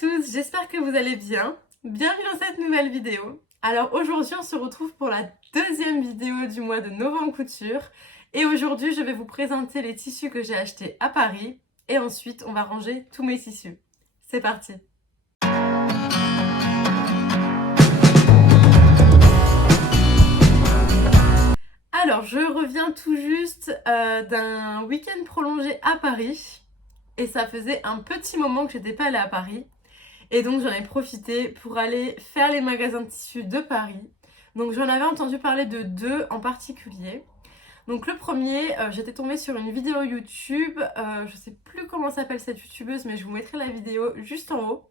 tous, j'espère que vous allez bien. Bienvenue dans cette nouvelle vidéo. Alors aujourd'hui on se retrouve pour la deuxième vidéo du mois de novembre couture. Et aujourd'hui je vais vous présenter les tissus que j'ai achetés à Paris. Et ensuite on va ranger tous mes tissus. C'est parti! Alors je reviens tout juste d'un week-end prolongé à Paris. Et ça faisait un petit moment que j'étais pas allée à Paris. Et donc j'en ai profité pour aller faire les magasins de tissus de Paris. Donc j'en avais entendu parler de deux en particulier. Donc le premier, j'étais tombée sur une vidéo YouTube. Je sais plus comment s'appelle cette youtubeuse, mais je vous mettrai la vidéo juste en haut.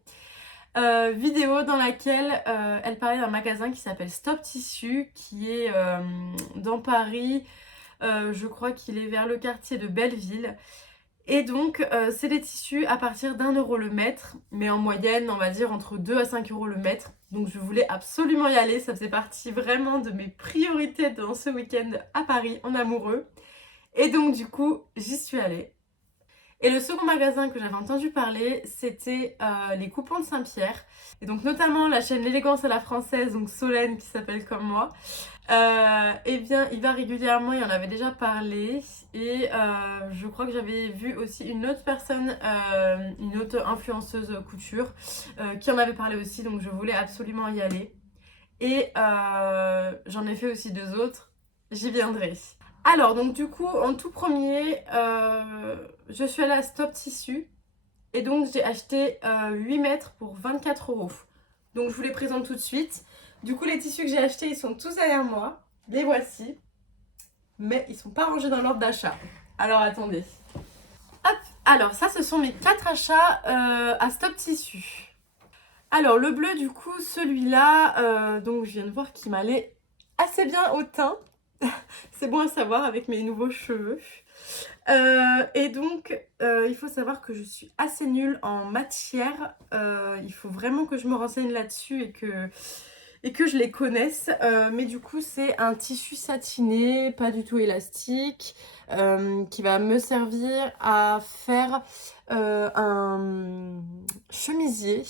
Vidéo dans laquelle elle parlait d'un magasin qui s'appelle Stop Tissu, qui est dans Paris. Je crois qu'il est vers le quartier de Belleville. Et donc, c'est des tissus à partir d'1 € le mètre, mais en moyenne, on va dire entre 2 à 5 € le mètre. Donc, je voulais absolument y aller. Ça faisait partie vraiment de mes priorités dans ce week-end à Paris, en amoureux. Et donc, du coup, j'y suis allée. Et le second magasin que j'avais entendu parler, c'était les Coupons de Saint-Pierre. Et donc, notamment la chaîne L'Élégance à la Française, donc Solène qui s'appelle comme moi. Eh bien, il va régulièrement, il en avait déjà parlé. Et je crois que j'avais vu aussi une autre personne, une autre influenceuse couture, qui en avait parlé aussi. Donc, je voulais absolument y aller. Et j'en ai fait aussi deux autres. J'y viendrai. Alors, donc du coup, en tout premier, je suis allée à Stop Tissu. Et donc, j'ai acheté 8 mètres pour 24 €. Donc, je vous les présente tout de suite. Du coup, les tissus que j'ai achetés, ils sont tous derrière moi. Les voici. Mais ils sont pas rangés dans l'ordre d'achat. Alors, attendez. Hop. Alors, ça, ce sont mes 4 achats à Stop Tissu. Alors, le bleu, du coup, celui-là, donc je viens de voir qu'il m'allait assez bien au teint. C'est bon à savoir avec mes nouveaux cheveux. Et donc, il faut savoir que je suis assez nulle en matière. Il faut vraiment que je me renseigne là-dessus et que je les connaisse. Mais du coup, c'est un tissu satiné, pas du tout élastique, qui va me servir à faire un chemisier,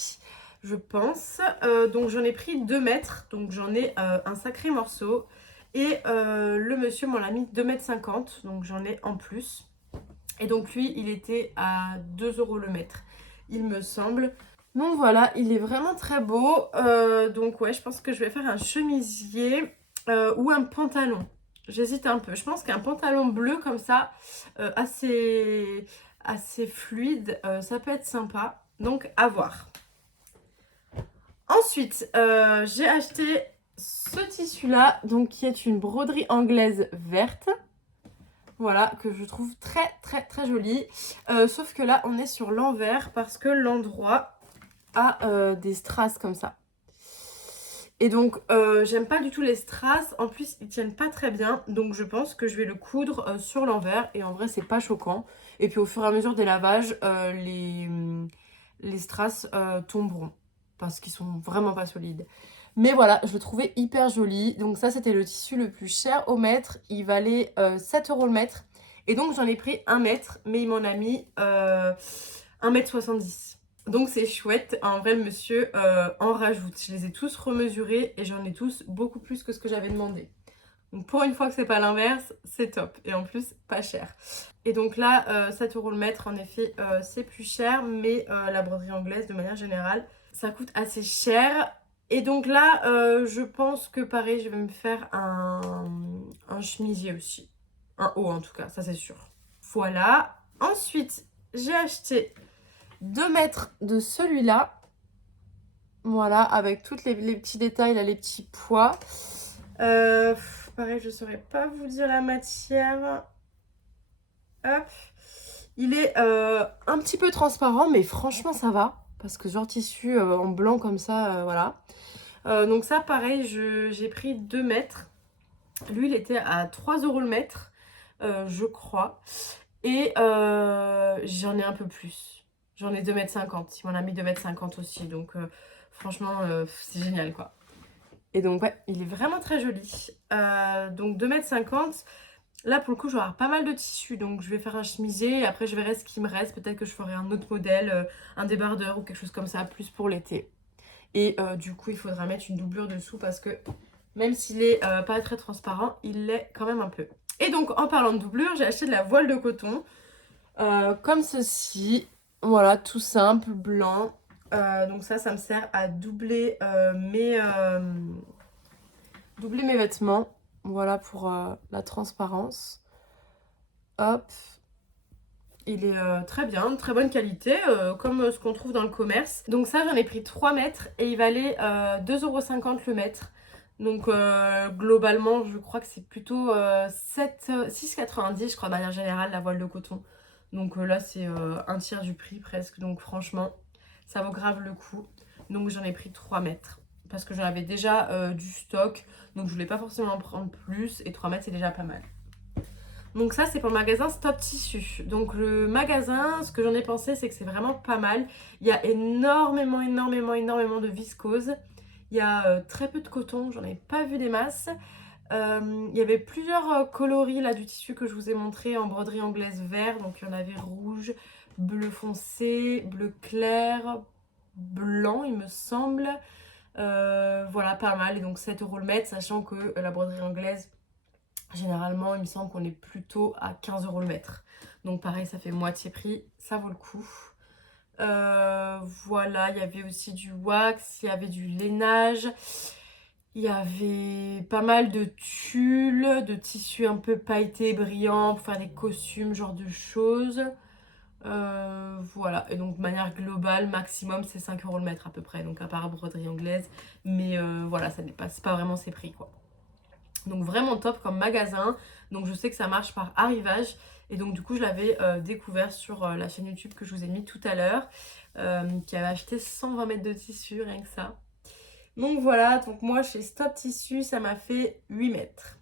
je pense. Donc, j'en ai pris 2 mètres. Donc, j'en ai un sacré morceau. Et le monsieur m'en a mis 2,50 m, donc j'en ai en plus. Et donc lui, il était à 2 € le mètre, il me semble. Donc voilà, il est vraiment très beau. Donc ouais, je pense que je vais faire un chemisier ou un pantalon. J'hésite un peu. Je pense qu'un pantalon bleu comme ça, assez fluide, ça peut être sympa. Donc à voir. Ensuite, j'ai acheté ce tissu là, donc qui est une broderie anglaise verte, voilà, que je trouve très joli, sauf que là on est sur l'envers parce que l'endroit a des strass comme ça, et donc j'aime pas du tout les strass. En plus ils tiennent pas très bien, donc je pense que je vais le coudre sur l'envers, et en vrai c'est pas choquant, et puis au fur et à mesure des lavages les strass tomberont parce qu'ils sont vraiment pas solides. Mais voilà, je le trouvais hyper joli. Donc ça, c'était le tissu le plus cher au mètre. Il valait 7 € le mètre. Et donc j'en ai pris 1 mètre, mais il m'en a mis 1,70 m. Donc c'est chouette. En vrai, le monsieur en rajoute. Je les ai tous remesurés et j'en ai tous beaucoup plus que ce que j'avais demandé. Donc pour une fois que c'est pas l'inverse, c'est top. Et en plus, pas cher. Et donc là, 7 € le mètre, en effet, c'est plus cher. Mais la broderie anglaise, de manière générale, ça coûte assez cher. Et donc là, je pense que pareil, je vais me faire un chemisier aussi. Un haut en tout cas, ça c'est sûr. Voilà. Ensuite, j'ai acheté 2 mètres de celui-là. Voilà, avec tous les petits détails, là, les petits pois. Pareil, je ne saurais pas vous dire la matière. Hop. Il est un petit peu transparent, mais franchement, ça va. Parce que genre tissu en blanc comme ça, voilà. Donc ça, pareil, j'ai pris 2 mètres. Lui, il était à 3 € le mètre, je crois. Et j'en ai un peu plus. J'en ai 2,50 m. Il m'en a mis 2,50 m aussi. Donc franchement, c'est génial, quoi. Et donc, ouais, il est vraiment très joli. Donc 2,50 m. Là pour le coup je vais avoir pas mal de tissus, donc je vais faire un chemisier et après je verrai ce qui me reste. Peut-être que je ferai un autre modèle, un débardeur ou quelque chose comme ça, plus pour l'été. Et du coup il faudra mettre une doublure dessous parce que même s'il est pas très transparent, il l'est quand même un peu. Et donc en parlant de doublure, j'ai acheté de la voile de coton comme ceci. Voilà, tout simple, blanc. Donc ça me sert à doubler mes vêtements. Voilà pour la transparence. Hop. Il est très bien, très bonne qualité, comme ce qu'on trouve dans le commerce. Donc ça, j'en ai pris 3 mètres et il valait 2,50 € le mètre. Donc globalement, je crois que c'est plutôt 6,90 je crois, de manière générale, la voile de coton. Donc là, c'est un tiers du prix presque. Donc franchement, ça vaut grave le coup. Donc j'en ai pris 3 mètres. Parce que j'en avais déjà du stock. Donc je voulais pas forcément en prendre plus. Et 3 mètres, c'est déjà pas mal. Donc ça, c'est pour le magasin Stop Tissu. Donc le magasin, ce que j'en ai pensé, c'est que c'est vraiment pas mal. Il y a énormément de viscose. Il y a très peu de coton, j'en ai pas vu des masses. Il y avait plusieurs coloris là du tissu que je vous ai montré en broderie anglaise vert. Donc il y en avait rouge, bleu foncé, bleu clair, blanc il me semble. Voilà, pas mal. Et donc 7 € le mètre, sachant que la broderie anglaise, généralement, il me semble qu'on est plutôt à 15 € le mètre. Donc pareil, ça fait moitié prix, ça vaut le coup. Voilà, il y avait aussi du wax, il y avait du lainage. Il y avait pas mal de tulle, de tissus un peu pailletés, brillants, pour faire des costumes, genre de choses. Voilà, et donc de manière globale, maximum c'est 5 € le mètre à peu près, donc à part broderie anglaise. Mais voilà, ça dépasse pas vraiment ces prix quoi. Donc vraiment top comme magasin. Donc je sais que ça marche par arrivage. Et donc du coup je l'avais découvert sur la chaîne YouTube que je vous ai mis tout à l'heure. Qui avait acheté 120 mètres de tissu, rien que ça. Donc voilà, donc moi chez Stop Tissu ça m'a fait 8 mètres.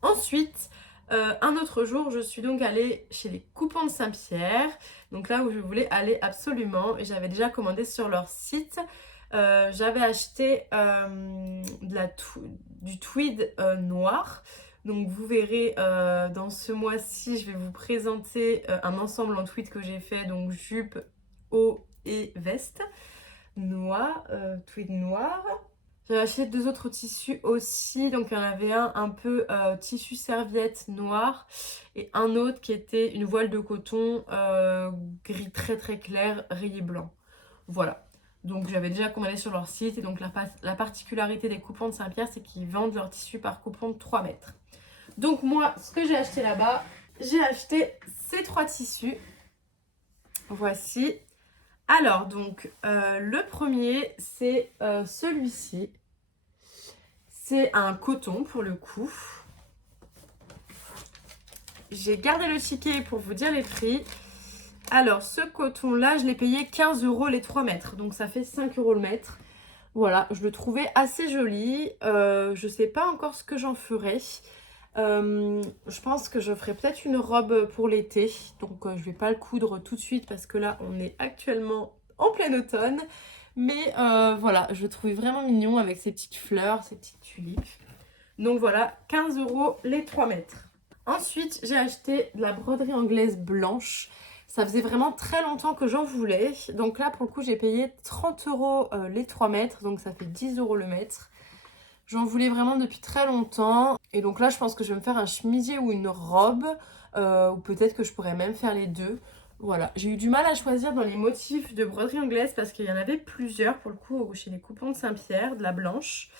Ensuite, un autre jour je suis donc allée chez les Coupons de Saint-Pierre. Donc là où je voulais aller absolument. Et j'avais déjà commandé sur leur site. J'avais acheté du tweed noir. Donc vous verrez dans ce mois-ci, je vais vous présenter un ensemble en tweed que j'ai fait. Donc jupe, haut et veste noir, tweed noir. J'ai acheté 2 autres tissus aussi. Donc il y en avait un peu tissu serviette noir et un autre qui était une voile de coton gris très très clair, rayé blanc. Voilà. Donc j'avais déjà commandé sur leur site. Et donc la particularité des coupons de Saint-Pierre, c'est qu'ils vendent leur tissu par coupon de 3 mètres. Donc moi, ce que j'ai acheté là-bas, j'ai acheté ces 3 tissus. Voici. Alors donc, le premier, c'est celui-ci. C'est un coton pour le coup. J'ai gardé le ticket pour vous dire les prix. Alors, ce coton-là, je l'ai payé 15 € les 3 mètres. Donc, ça fait 5 € le mètre. Voilà, je le trouvais assez joli. Je sais pas encore ce que j'en ferai. Je pense que je ferai peut-être une robe pour l'été. Donc, je vais pas le coudre tout de suite parce que là, on est actuellement en plein automne. Mais voilà, je le trouvais vraiment mignon avec ses petites fleurs, ses petites tulipes. Donc voilà, 15 € les 3 mètres. Ensuite, j'ai acheté de la broderie anglaise blanche. Ça faisait vraiment très longtemps que j'en voulais. Donc là, pour le coup, j'ai payé 30 € les 3 mètres. Donc ça fait 10 € le mètre. J'en voulais vraiment depuis très longtemps. Et donc là, je pense que je vais me faire un chemisier ou une robe. Ou peut-être que je pourrais même faire les deux. Voilà, j'ai eu du mal à choisir dans les motifs de broderie anglaise parce qu'il y en avait plusieurs pour le coup chez les Coupons de Saint-Pierre, de la blanche.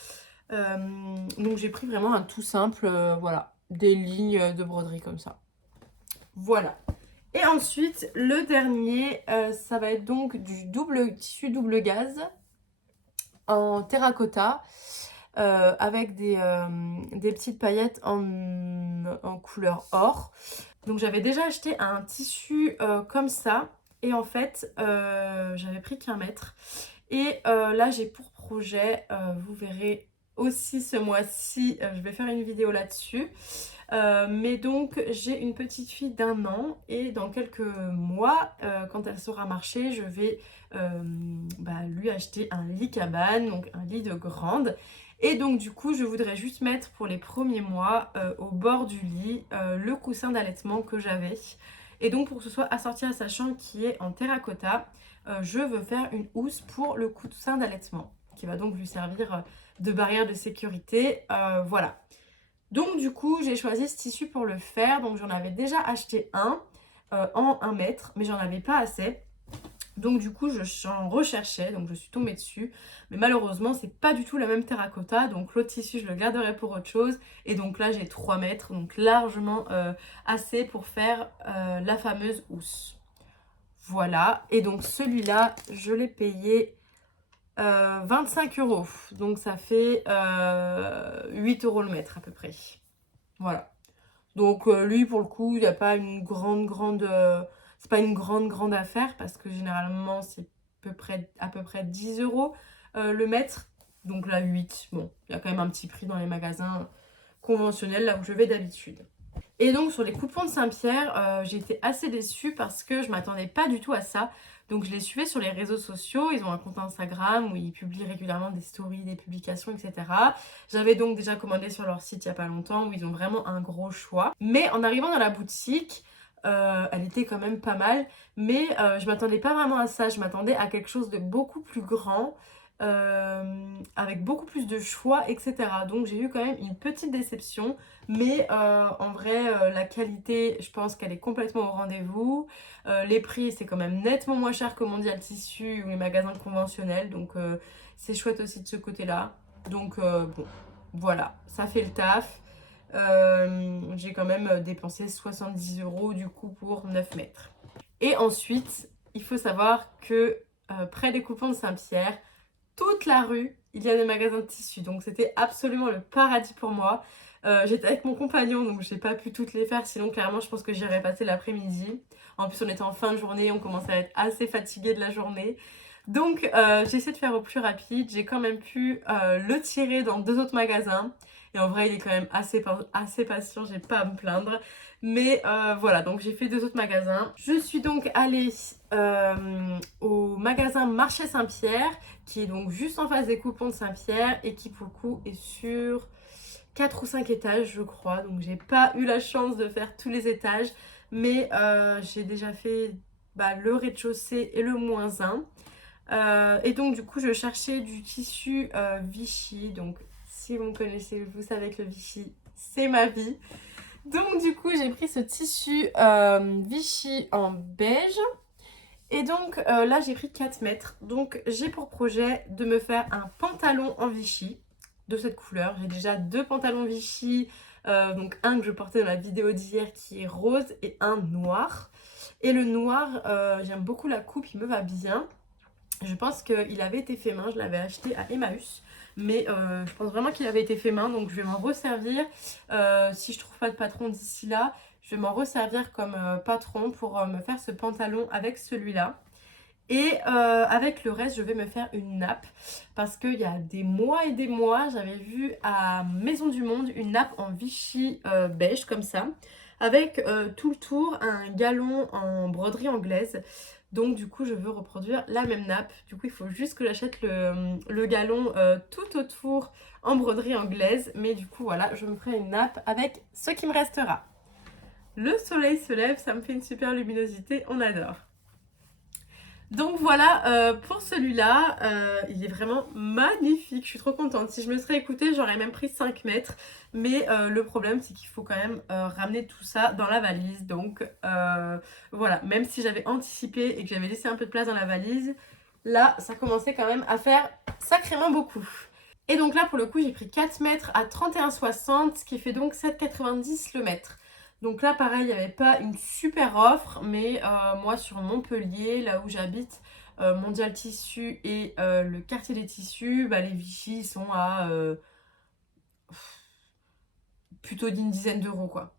Donc j'ai pris vraiment un tout simple, voilà, des lignes de broderie comme ça. Voilà. Et ensuite, le dernier, ça va être donc du tissu double gaze en terracotta avec des petites paillettes en couleur or. Donc j'avais déjà acheté un tissu comme ça et en fait j'avais pris qu'1 mètre. Et là j'ai pour projet, vous verrez aussi ce mois-ci, je vais faire une vidéo là-dessus. Mais donc j'ai une petite fille d'1 an et dans quelques mois, quand elle saura marcher, je vais lui acheter un lit cabane, donc un lit de grande. Et donc du coup je voudrais juste mettre pour les premiers mois au bord du lit le coussin d'allaitement que j'avais. Et donc pour que ce soit assorti à sa chambre qui est en terracotta, je veux faire une housse pour le coussin d'allaitement qui va donc lui servir de barrière de sécurité. Voilà. Donc du coup j'ai choisi ce tissu pour le faire. Donc j'en avais déjà acheté un en 1 mètre mais j'en avais pas assez. Donc du coup j'en recherchais, donc je suis tombée dessus. Mais malheureusement c'est pas du tout la même terracotta. Donc l'autre tissu je le garderai pour autre chose. Et donc là j'ai 3 mètres, donc largement assez pour faire la fameuse housse. Voilà, et donc celui-là je l'ai payé 25 euros. Donc ça fait 8 euros le mètre à peu près. Voilà. Donc lui pour le coup il n'y a pas une grande c'est pas une grande affaire parce que généralement c'est à peu près 10 euros le mètre. Donc là 8, bon il y a quand même un petit prix dans les magasins conventionnels là où je vais d'habitude. Et donc sur les coupons de Saint-Pierre, j'ai été assez déçue parce que je m'attendais pas du tout à ça. Donc je les suivais sur les réseaux sociaux, ils ont un compte Instagram où ils publient régulièrement des stories, des publications, etc. J'avais donc déjà commandé sur leur site il y a pas longtemps où ils ont vraiment un gros choix. Mais en arrivant dans la boutique, elle était quand même pas mal, mais je m'attendais pas vraiment à ça, je m'attendais à quelque chose de beaucoup plus grand. Avec beaucoup plus de choix, etc. Donc j'ai eu quand même une petite déception. Mais en vrai, la qualité, je pense qu'elle est complètement au rendez-vous. Les prix, c'est quand même nettement moins cher que Mondial Tissu ou les magasins conventionnels. Donc c'est chouette aussi de ce côté-là. Donc bon, voilà, ça fait le taf. J'ai quand même dépensé 70 euros du coup pour 9 mètres. Et ensuite, il faut savoir que près des coupons de Saint-Pierre, toute la rue, il y a des magasins de tissus. Donc c'était absolument le paradis pour moi. J'étais avec mon compagnon, donc j'ai pas pu toutes les faire. Sinon, clairement, je pense que j'irais passer l'après-midi. En plus, on était en fin de journée, on commençait à être assez fatigué de la journée. Donc j'ai essayé de faire au plus rapide. J'ai quand même pu le tirer dans 2 autres magasins. Et en vrai, il est quand même assez patient, j'ai pas à me plaindre. Mais voilà, donc j'ai fait 2 autres magasins. Je suis donc allée au magasin Marché Saint-Pierre, qui est donc juste en face des coupons de Saint-Pierre et qui pour le coup est sur 4 ou 5 étages je crois. Donc j'ai pas eu la chance de faire tous les étages, mais j'ai déjà fait le rez-de-chaussée et le -1. Et donc du coup je cherchais du tissu Vichy. Donc si vous me connaissez, vous savez que le Vichy c'est ma vie. Donc du coup j'ai pris ce tissu Vichy en beige. Et donc là j'ai pris 4 mètres. Donc j'ai pour projet de me faire un pantalon en Vichy de cette couleur. J'ai déjà 2 pantalons Vichy. Donc un que je portais dans la vidéo d'hier qui est rose et un noir. Et le noir, j'aime beaucoup la coupe, il me va bien. Je pense qu'il avait été fait main, je l'avais acheté à Emmaüs. Mais je pense vraiment qu'il avait été fait main, donc je vais m'en resservir. Si je trouve pas de patron d'ici là, je vais m'en resservir comme patron pour me faire ce pantalon avec celui-là. Et avec le reste, je vais me faire une nappe. Parce qu'il y a des mois et des mois, j'avais vu à Maison du Monde une nappe en Vichy beige comme ça. Avec tout le tour un galon en broderie anglaise. Donc du coup je veux reproduire la même nappe. Du coup il faut juste que j'achète le galon tout autour en broderie anglaise. Mais du coup voilà, je me ferai une nappe avec ce qui me restera. Le soleil se lève, ça me fait une super luminosité, on adore. Donc voilà pour celui-là, il est vraiment magnifique, je suis trop contente. Si je me serais écoutée, j'aurais même pris 5 mètres. Mais le problème, c'est qu'il faut quand même ramener tout ça dans la valise. Donc voilà, même si j'avais anticipé et que j'avais laissé un peu de place dans la valise, là, ça commençait quand même à faire sacrément beaucoup. Et donc là, pour le coup, j'ai pris 4 mètres à 31,60, ce qui fait donc 7,90 le mètre. Donc là, pareil, il n'y avait pas une super offre, mais moi, sur Montpellier, là où j'habite, Mondial Tissu et le quartier des tissus, les Vichy sont à plutôt d'une dizaine d'euros, quoi.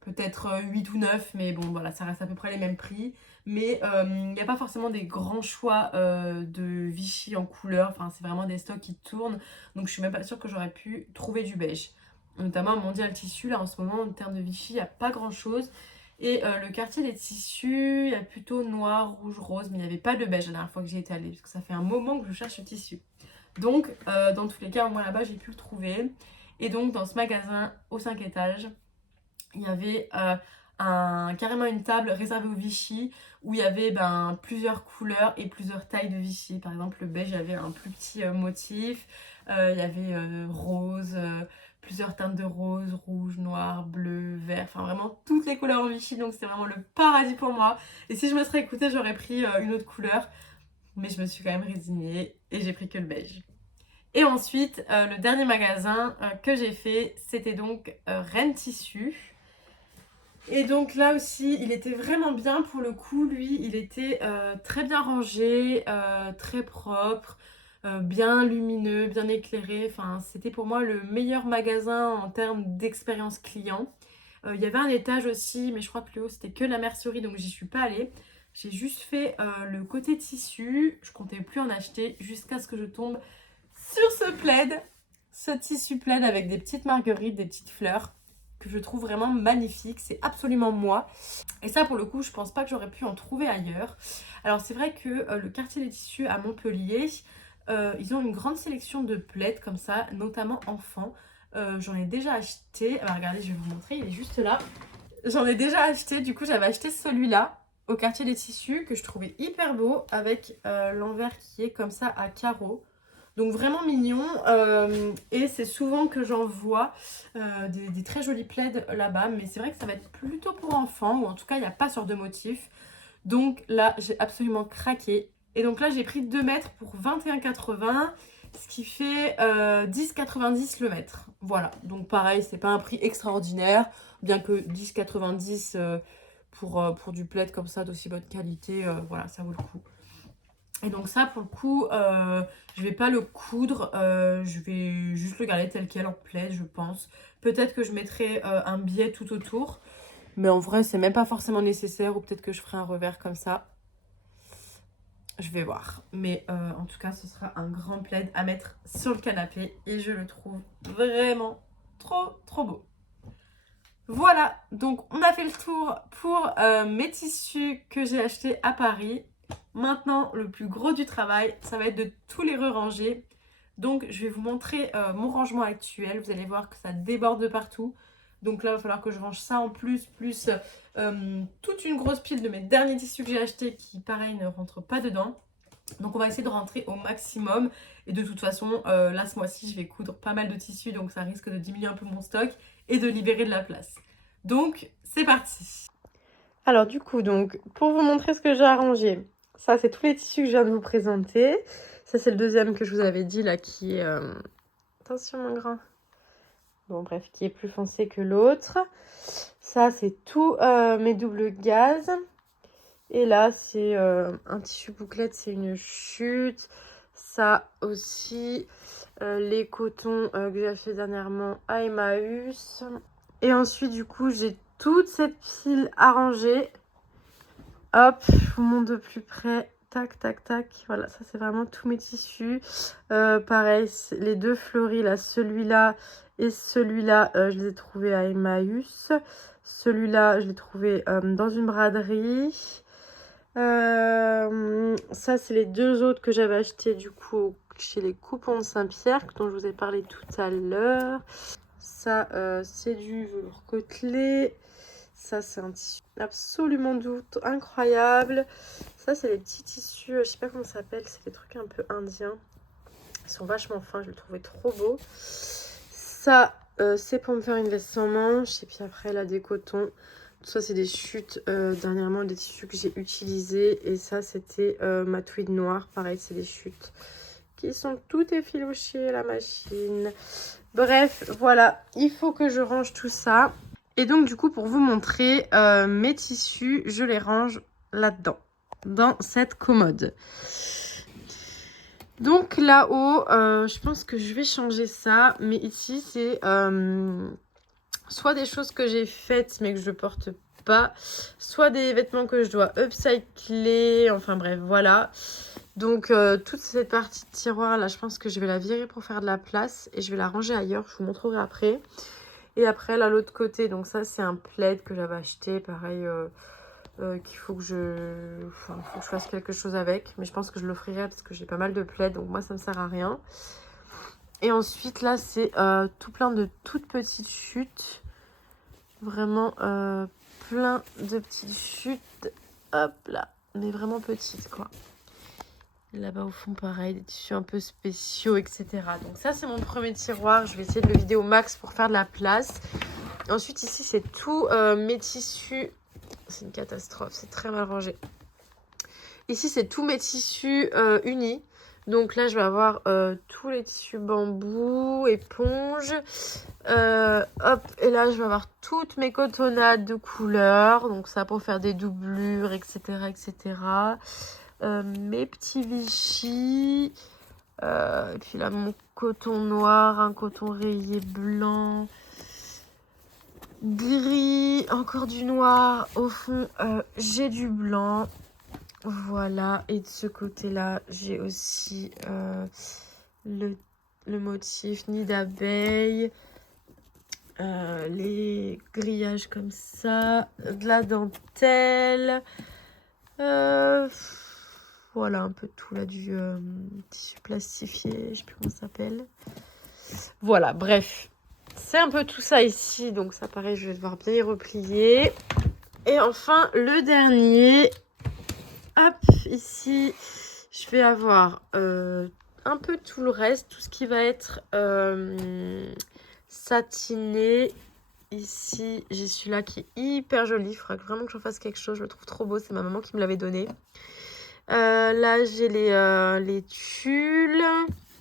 Peut-être 8 ou 9, mais bon, voilà, ça reste à peu près les mêmes prix. Mais il n'y a pas forcément des grands choix de Vichy en couleur. Enfin, c'est vraiment des stocks qui tournent. Donc, je suis même pas sûre que j'aurais pu trouver du beige. Notamment Mondial Tissu, là, en ce moment, en termes de Vichy, il n'y a pas grand-chose. Et le quartier des tissus, il y a plutôt noir, rouge, rose. Mais il n'y avait pas de beige la dernière fois que j'y étais allée. Parce que ça fait un moment que je cherche le tissu. Donc dans tous les cas, au moins là-bas j'ai pu le trouver. Et donc dans ce magasin au 5 étages, il y avait carrément une table réservée au Vichy où il y avait plusieurs couleurs et plusieurs tailles de Vichy. Par exemple, le beige, il y avait un plus petit motif. Il y avait rose, plusieurs teintes de rose, rouge, noir, bleu, vert. Enfin, vraiment toutes les couleurs en Vichy. Donc, c'était vraiment le paradis pour moi. Et si je me serais écoutée, j'aurais pris une autre couleur. Mais je me suis quand même résignée et j'ai pris que le beige. Et ensuite, le dernier magasin que j'ai fait, c'était donc Rennes Tissu. Et donc là aussi, il était vraiment bien pour le coup. Lui, il était très bien rangé, très propre, bien lumineux, bien éclairé. Enfin, c'était pour moi le meilleur magasin en termes d'expérience client. Il y avait un étage aussi, mais je crois que le haut, c'était que la mercerie, donc j'y suis pas allée. J'ai juste fait le côté tissu. Je comptais plus en acheter jusqu'à ce que je tombe sur ce plaid. Ce tissu plaid avec des petites marguerites, des petites fleurs que je trouve vraiment magnifique, c'est absolument moi. Et ça pour le coup je pense pas que j'aurais pu en trouver ailleurs. Alors c'est vrai que le quartier des tissus à Montpellier, ils ont une grande sélection de plaids comme ça, notamment enfants. J'en ai déjà acheté, alors regardez je vais vous montrer, il est juste là. J'en ai déjà acheté, du coup j'avais acheté celui-là au quartier des tissus que je trouvais hyper beau avec l'envers qui est comme ça à carreaux. Donc vraiment mignon et c'est souvent que j'en vois des très jolis plaids là-bas. Mais c'est vrai que ça va être plutôt pour enfants ou en tout cas il n'y a pas ce genre de motif. Donc là j'ai absolument craqué. Et donc là j'ai pris 2 mètres pour 21,80 ce qui fait 10,90 le mètre. Voilà, donc pareil c'est pas un prix extraordinaire bien que 10,90 pour du plaid comme ça d'aussi bonne qualité, voilà ça vaut le coup. Et donc ça, pour le coup, je vais pas le coudre, je vais juste le garder tel quel en plaid, je pense. Peut-être que je mettrai un biais tout autour, mais en vrai, c'est même pas forcément nécessaire, ou peut-être que je ferai un revers comme ça. Je vais voir. Mais en tout cas, ce sera un grand plaid à mettre sur le canapé et je le trouve vraiment trop beau. Voilà, donc on a fait le tour pour mes tissus que j'ai achetés à Paris. Maintenant, le plus gros du travail, ça va être de tous les ranger. Donc, je vais vous montrer mon rangement actuel. Vous allez voir que ça déborde de partout. Donc là, il va falloir que je range ça en plus toute une grosse pile de mes derniers tissus que j'ai achetés qui, pareil, ne rentrent pas dedans. Donc on va essayer de rentrer au maximum. Et de toute façon, là, ce mois-ci, je vais coudre pas mal de tissus. Donc ça risque de diminuer un peu mon stock et de libérer de la place. Donc, c'est parti. Alors du coup, donc, pour vous montrer ce que j'ai arrangé, ça c'est tous les tissus que je viens de vous présenter. Ça c'est le deuxième que je vous avais dit là qui est... Attention mon grand. Bon bref, qui est plus foncé que l'autre. Ça c'est tous mes doubles gaz. Et là c'est un tissu bouclette, c'est une chute. Ça aussi, les cotons que j'ai acheté dernièrement à Emmaüs. Et ensuite du coup j'ai toute cette pile à ranger. Hop, je vous montre de plus près. Tac, tac, tac. Voilà, ça c'est vraiment tous mes tissus. Pareil, les deux fleuris, là, celui-là et celui-là, je les ai trouvés à Emmaüs. Celui-là, je l'ai trouvé dans une braderie. Ça, c'est les deux autres que j'avais achetés du coup chez les Coupons de Saint-Pierre, dont je vous ai parlé tout à l'heure. Ça, c'est du velours côtelé. Ça, c'est un tissu absolument doux, incroyable. Ça, c'est les petits tissus, je sais pas comment ça s'appelle, c'est des trucs un peu indiens. Ils sont vachement fins, je le trouvais trop beau. Ça, c'est pour me faire une veste sans manches. Et puis après, là, des cotons. Tout ça, c'est des chutes, dernièrement, des tissus que j'ai utilisés. Et ça, c'était ma tweed noire. Pareil, c'est des chutes qui sont toutes effilochées à la machine. Bref, voilà, il faut que je range tout ça. Et donc du coup pour vous montrer mes tissus, je les range là-dedans, dans cette commode. Donc là-haut, je pense que je vais changer ça. Mais ici c'est soit des choses que j'ai faites mais que je porte pas, soit des vêtements que je dois upcycler, enfin bref voilà. Donc toute cette partie de tiroir là, je pense que je vais la virer pour faire de la place et je vais la ranger ailleurs, je vous montrerai après. Et après là l'autre côté, donc ça c'est un plaid que j'avais acheté, pareil qu'il faut que faut que je fasse quelque chose avec. Mais je pense que je l'offrirai parce que j'ai pas mal de plaids, donc moi ça me sert à rien. Et ensuite là c'est tout plein de toutes petites chutes. Vraiment plein de petites chutes. Hop là, mais vraiment petites quoi. Là-bas au fond pareil, des tissus un peu spéciaux, etc. Donc ça c'est mon premier tiroir. Je vais essayer de le vider au max pour faire de la place. Ensuite ici c'est tout mes tissus. C'est une catastrophe, c'est très mal rangé. Ici c'est tous mes tissus unis. Donc là je vais avoir tous les tissus bambou, éponge. Hop, et là je vais avoir toutes mes cotonnades de couleurs. Donc ça pour faire des doublures, etc. etc. Mes petits Vichy. Et puis là mon coton noir, un coton rayé blanc. Gris, encore du noir. Au fond, j'ai du blanc. Voilà. Et de ce côté-là, j'ai aussi le motif nid d'abeille. Les grillages comme ça. De la dentelle. Voilà, un peu tout là, du tissu plastifié. Je sais plus comment ça s'appelle. Voilà, bref. C'est un peu tout ça ici, donc ça pareil, je vais devoir bien y replier. Et enfin, le dernier, hop, ici, je vais avoir un peu tout le reste, tout ce qui va être satiné. Ici, j'ai celui-là qui est hyper joli, il faudra vraiment que j'en fasse quelque chose, je le trouve trop beau, c'est ma maman qui me l'avait donné. Là, j'ai les tulles.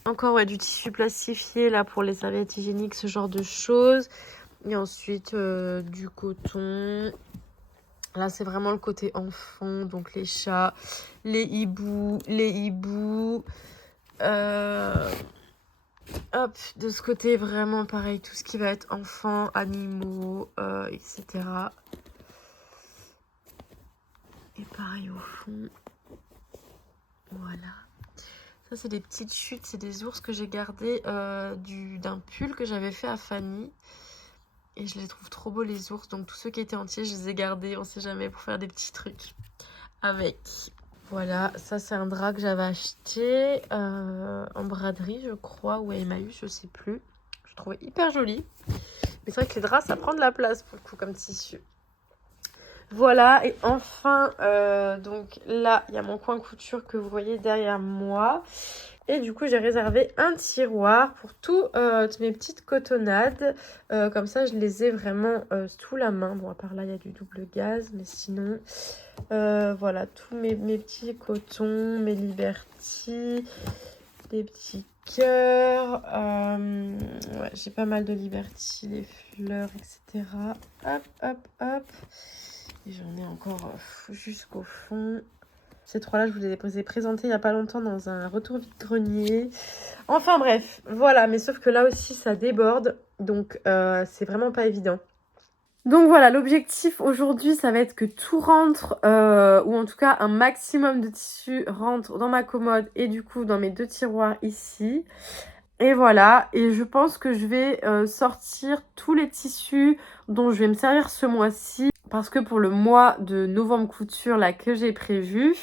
Encore ouais, du tissu plastifié là pour les serviettes hygiéniques, ce genre de choses. Et ensuite du coton. Là c'est vraiment le côté enfant, donc les chats, les hiboux. Hop, de ce côté vraiment pareil, tout ce qui va être enfant, animaux, etc. Et pareil au fond. Voilà. Ça, c'est des petites chutes, c'est des ours que j'ai gardés d'un pull que j'avais fait à Fanny. Et je les trouve trop beaux, les ours. Donc, tous ceux qui étaient entiers, je les ai gardés, on sait jamais, pour faire des petits trucs avec. Voilà, ça, c'est un drap que j'avais acheté en braderie, je crois, ou à Emmaüs, je sais plus. Je le trouvais hyper joli. Mais c'est vrai que les draps, ça prend de la place, pour le coup, comme tissu. Voilà, et enfin, donc là, il y a mon coin couture que vous voyez derrière moi. Et du coup, j'ai réservé un tiroir pour toutes mes petites cotonnades. Comme ça, je les ai vraiment sous la main. Bon, à part là, il y a du double gaz, mais sinon, voilà, tous mes petits cotons, mes Liberty, des petits cœurs. Ouais, j'ai pas mal de Liberty, les fleurs, etc. Hop, hop, hop. Et j'en ai encore jusqu'au fond. Ces trois-là, je vous les ai présentés il n'y a pas longtemps dans un retour vide-grenier. Enfin bref, voilà. Mais sauf que là aussi, ça déborde. Donc, c'est vraiment pas évident. Donc voilà, l'objectif aujourd'hui, ça va être que tout rentre, ou en tout cas un maximum de tissu rentre dans ma commode et du coup dans mes 2 tiroirs ici. Et voilà, et je pense que je vais sortir tous les tissus dont je vais me servir ce mois-ci. Parce que pour le mois de novembre couture là que j'ai prévu,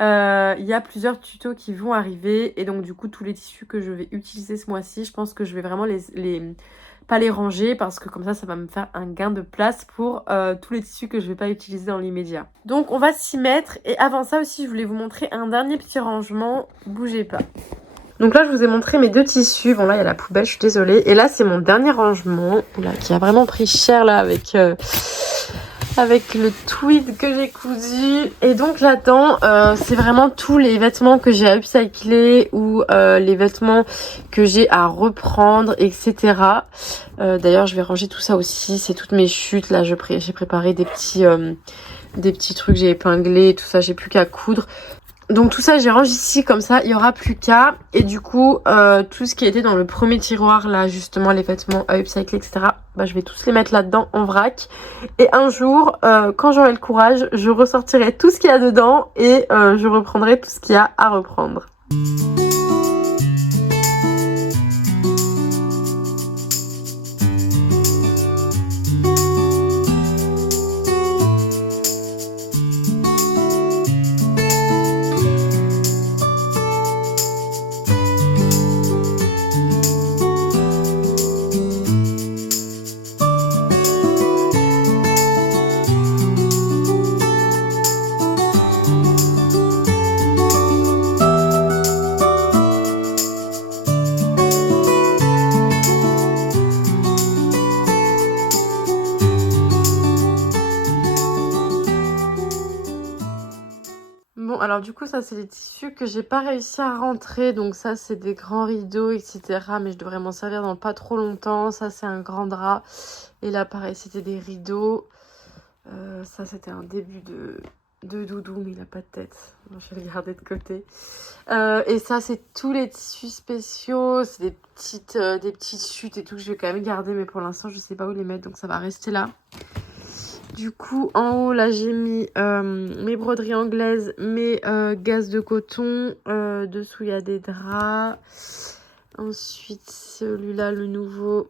il y a plusieurs tutos qui vont arriver. Et donc du coup tous les tissus que je vais utiliser ce mois-ci, je pense que je vais vraiment pas les ranger. Parce que comme ça va me faire un gain de place pour tous les tissus que je vais pas utiliser dans l'immédiat. Donc on va s'y mettre. Et avant ça aussi je voulais vous montrer un dernier petit rangement. Bougez pas. Donc là, je vous ai montré mes 2 tissus. Bon, là, il y a la poubelle, je suis désolée. Et là, c'est mon dernier rangement, là, qui a vraiment pris cher, là, avec le tweed que j'ai cousu. Et donc, là-dedans, c'est vraiment tous les vêtements que j'ai à upcycler ou les vêtements que j'ai à reprendre, etc. D'ailleurs, je vais ranger tout ça aussi. C'est toutes mes chutes. Là, j'ai préparé des petits trucs, j'ai épinglé, tout ça. J'ai plus qu'à coudre. Donc tout ça, j'ai rangé ici comme ça, il n'y aura plus qu'à. Et du coup, tout ce qui était dans le premier tiroir, là justement, les vêtements à upcycler, etc. Bah, je vais tous les mettre là-dedans en vrac. Et un jour, quand j'aurai le courage, je ressortirai tout ce qu'il y a dedans et je reprendrai tout ce qu'il y a à reprendre. alors du coup ça c'est les tissus que j'ai pas réussi à rentrer. Donc ça c'est des grands rideaux, etc. Mais je devrais m'en servir dans pas trop longtemps. Ça c'est un grand drap. Et là pareil c'était des rideaux. Ça c'était un début de doudou, mais il a pas de tête. Donc, je vais le garder de côté. Et ça c'est tous les tissus spéciaux. C'est des petites chutes et tout que je vais quand même garder. Mais pour l'instant je sais pas où les mettre. Donc ça va rester là. Du coup, en haut, là, j'ai mis mes broderies anglaises, mes gazes de coton. Dessous, il y a des draps. Ensuite, celui-là, le nouveau.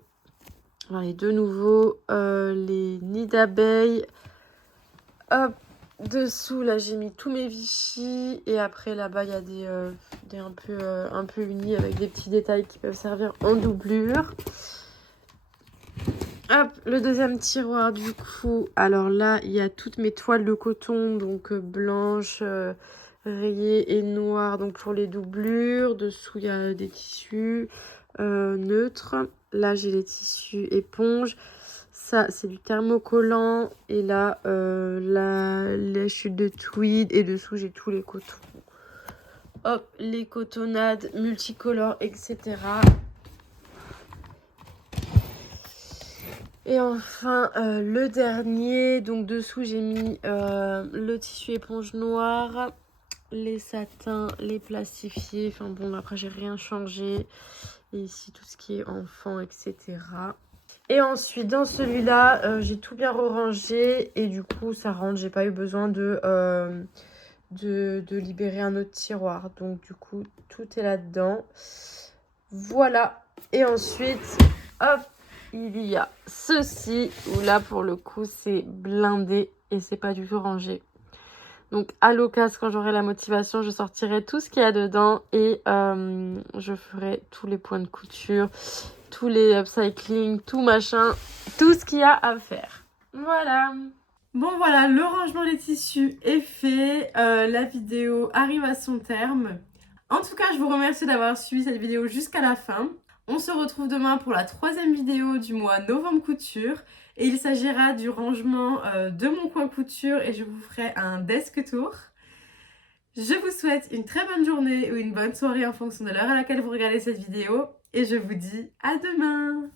Enfin, les deux nouveaux. Les nids d'abeilles. Hop. Dessous, là, j'ai mis tous mes Vichy. Et après, là-bas, il y a des un peu unis avec des petits détails qui peuvent servir en doublure. Hop, le deuxième tiroir du coup, alors là il y a toutes mes toiles de coton, donc blanches, rayées et noires, donc pour les doublures. Dessous il y a des tissus neutres. Là j'ai les tissus éponges. Ça c'est du thermocollant. Et là la chute de tweed. Et dessous j'ai tous les cotons. Hop, les cotonnades multicolores, etc. Et enfin, le dernier, donc dessous j'ai mis le tissu éponge noir, les satins, les plastifiés. Enfin bon, après j'ai rien changé. Et ici tout ce qui est enfant, etc. Et ensuite dans celui-là, j'ai tout bien rangé et du coup ça rentre. J'ai pas eu besoin de libérer un autre tiroir. Donc du coup tout est là-dedans. Voilà. Et ensuite, hop. Il y a ceci, où là pour le coup c'est blindé et c'est pas du tout rangé. Donc à l'occasion, quand j'aurai la motivation, je sortirai tout ce qu'il y a dedans et je ferai tous les points de couture, tous les upcycling, tout machin, tout ce qu'il y a à faire. Voilà. Bon voilà, le rangement des tissus est fait, la vidéo arrive à son terme. En tout cas, je vous remercie d'avoir suivi cette vidéo jusqu'à la fin. On se retrouve demain pour la 3e vidéo du mois novembre couture. Et il s'agira du rangement de mon coin couture et je vous ferai un desk tour. Je vous souhaite une très bonne journée ou une bonne soirée en fonction de l'heure à laquelle vous regardez cette vidéo. Et je vous dis à demain!